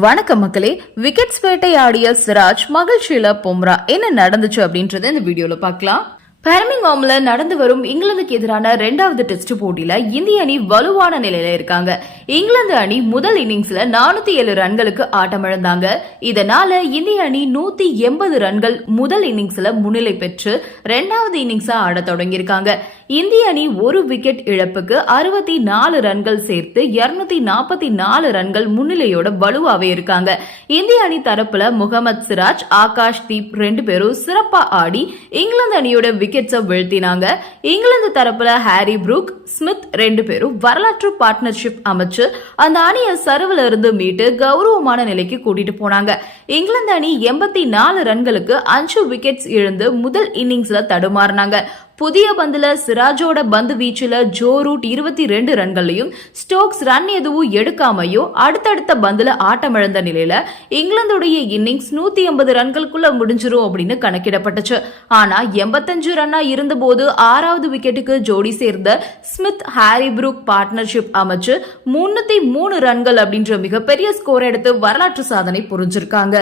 வணக்கம் மக்களே. விக்கெட்ஸ் வேட்டையாடிய சிராஜ் மகிழ்ச்சியில பொம்ரா. என்ன நடந்துச்சு அப்படின்றத இந்த வீடியோல பார்க்கலாம். பர்மிங்ஹாம்ல நடந்து வரும் இங்கிலாந்துக்கு எதிரான இரண்டாவது டெஸ்ட் போட்டியில இந்திய அணி வலுவான நிலையில இருக்காங்க. இங்கிலாந்து அணி முதல் இன்னிங்ஸ்ல நானூத்தி ஏழு ரன்களுக்கு ஆட்டமிழந்தாங்க இதனால இந்திய அணி நூத்தி எண்பது ரன்கள் முதல் இன்னிங்ஸ்ல முன்னிலை பெற்று இரண்டாவது இன்னிங்ஸா ஆட தொடங்கியிருக்காங்க. இந்திய அணி ஒரு விக்கெட் இழப்புக்கு அறுபத்தி நாலு ரன்கள் சேர்த்து இருநூத்தி நாற்பத்தி நாலு ரன்கள் முன்னிலையோட வலுவாவே இருக்காங்க. இந்திய அணி தரப்புல முகமது சிராஜ் ஆகாஷ் தீப் ரெண்டு பேரும் சிறப்பா ஆடி இங்கிலாந்து அணியோட விக்கெட் விக்கெட்ஸை வீழ்த்தினாங்க. இங்கிலாந்து தரப்புல ஹாரி புரூக் ஸ்மித் ரெண்டு பேரும் வரலாற்று பார்ட்னர்ஷிப் அமைச்சு அந்த அணியை சருவில் இருந்து மீட்டு கௌரவமான நிலைக்கு கூட்டிட்டு போனாங்க. இங்கிலாந்து அணி எண்பத்தி நாலு ரன்களுக்கு அஞ்சு விக்கெட்ஸ் இழந்து முதல் இன்னிங்ஸ்ல தடுமாறினாங்க. புதிய பந்துல சிராஜோட பந்து வீச்சுல ஜோ ரூட் இருபத்தி ரெண்டு ரன்களையும் ஸ்டோக்ஸ் ரன் எதுவும் எடுக்காமையோ அடுத்தடுத்த பந்துல ஆட்டமிழந்த நிலையில இங்கிலாந்துடைய இன்னிங்ஸ் நூத்தி எண்பது ரன்களுக்குள்ள முடிஞ்சிரும் அப்படின்னு கணக்கிடப்பட்டுச்சு. ஆனா எண்பத்தஞ்சு ரன்னா இருந்தபோது ஆறாவது விக்கெட்டுக்கு ஜோடி சேர்ந்த ஸ்மித் ஹாரி புரூக் பார்ட்னர்ஷிப் அமைச்சு முன்னூத்தி மூணு ரன்கள் அப்படின்ற மிகப்பெரிய ஸ்கோர் எடுத்து வரலாற்று சாதனை புரிஞ்சிருக்காங்க.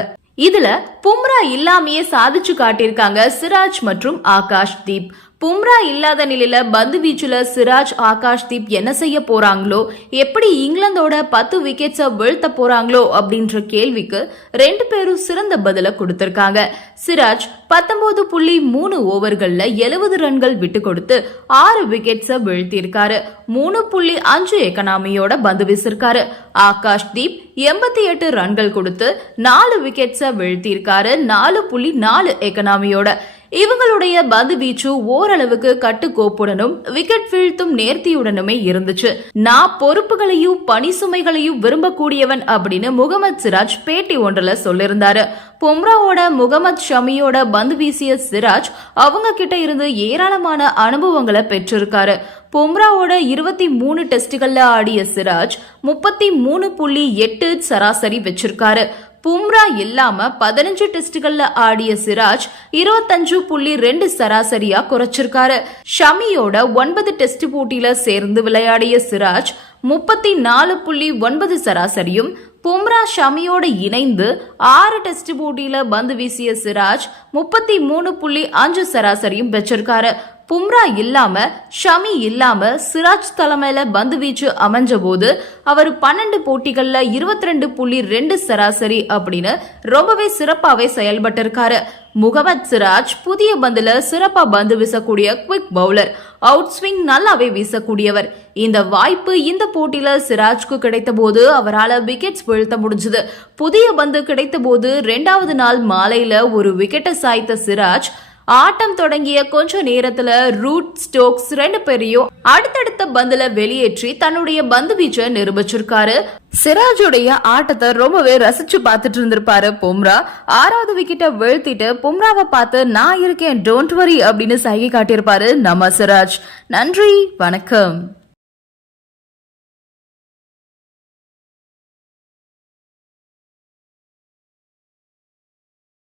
இதுல பும்ரா இல்லாமையே சாதிச்சு காட்டியிருக்காங்க சிராஜ் மற்றும் ஆகாஷ் தீப். பும்ரா இல்லாத நிலையில பந்து வீச்சுல சிராஜ் ஆகாஷ் தீப் என்ன செய்ய போறாங்களோ எப்படி இங்கிலாந்தோட பத்து விக்கெட்ஸ வீழ்த்த போறாங்களோ அப்படின்ற கேள்விக்கு ரெண்டு பேரும் சிறந்த பதில கொடுத்திருக்காங்க. சிராஜ் பத்தொன்பது புள்ளி மூணு ஓவர்கள்ல எழுபது ரன்கள் விட்டு கொடுத்து ஆறு விக்கெட்ஸ வீழ்த்தியிருக்காரு. மூணு புள்ளி அஞ்சு எக்கனாமியோட பந்து வீசிருக்காரு. ஆகாஷ் தீப் எண்பத்தி எட்டு ரன்கள் கொடுத்து நாலு விக்கெட்ஸ வீழ்த்தியிருக்காரு. நாலு புள்ளி நாலு எக்கனாமியோட இவங்களுடைய பந்து வீச்சு ஓரளவுக்கு கட்டுக்கோப்புடனும் விக்கெட் வீழ்த்தும் நேர்த்தியுடனுமே இருந்துச்சு. நான் பொறுப்புகளையும் பணி சுமைகளையும் விரும்பக்கூடியவன் அப்படின்னு முகமது சிராஜ் பேட்டி ஒன்றுல சொல்லியிருந்தாரு. பொம்ராவோட முகமது ஷமியோட பந்து வீசிய சிராஜ் அவங்க கிட்ட இருந்து ஏராளமான அனுபவங்களை பெற்றிருக்காரு. பொம்ராவோட இருபத்தி மூணு டெஸ்டுகள்ல ஆடிய சிராஜ் முப்பத்தி மூணு புள்ளி எட்டு சராசரி வச்சிருக்காரு. பும்ரா இல்லாம பதினஞ்சு டெஸ்டுகள்ல ஆடிய சிராஜ் இருபத்தஞ்சு புள்ளி ரெண்டு சராசரியா குறைச்சிருக்காரு. ஷமியோட ஒன்பது டெஸ்ட் போட்டியில சேர்ந்து விளையாடிய சிராஜ் முப்பத்தி நாலு புள்ளி ஒன்பது சராசரியும் பும்ரா ஷமியோட இணைந்து ஆறு டெஸ்ட் போட்டியில பந்து வீசிய சிராஜ் முப்பத்தி மூணு புள்ளி அஞ்சு சராசரியும் பெற்றிருக்காரு. பும்ரா இல்லாம ஷமி இல்லாம சிராஜ் தலைமையில பந்து வீச்சு அமைஞ்ச போது அவர் பன்னெண்டு போட்டிகள்ல இருபத்தி ரெண்டு புள்ளி ரெண்டு சராசரி அப்படின்னு ரொம்பவே சிறப்பாவே செயல்பட்டு இருக்காரு முகமது சிராஜ் புதிய பந்துல சிறப்பா பந்து வீசக்கூடிய குவிக் பவுலர் அவுட் ஸ்விங் நல்லாவே வீசக்கூடியவர். இந்த வாய்ப்பு இந்த போட்டியில சிராஜ்க்கு கிடைத்த போது அவரால் விக்கெட்ஸ் வீழ்த்த முடிஞ்சது. புதிய பந்து கிடைத்த போது ரெண்டாவது நாள் மாலையில ஒரு விக்கெட்டை சாய்த்த சிராஜ் ஆட்டம் தொடங்கிய கொஞ்ச நேரத்துல ரூட் ஸ்டோக்ஸ் ரெண்டு பேரையும் அடுத்தடுத்த பந்துல வெளியேற்றி தன்னுடைய பந்து வீச்சை நிரூபிச்சிருக்காரு. சிராஜுடைய ஆட்டத்தை ரொம்பவே ரசிச்சு பார்த்துட்டு இருந்திருப்பாரு பும்ரா. ஆறாவது விக்கெட்ட வீழ்த்திட்டு பும்ராவை பார்த்து நான் இருக்கேன் டோன்ட் வரி அப்படின்னு சைகை காட்டியிருப்பாரு நம்ம சிராஜ். நன்றி வணக்கம்.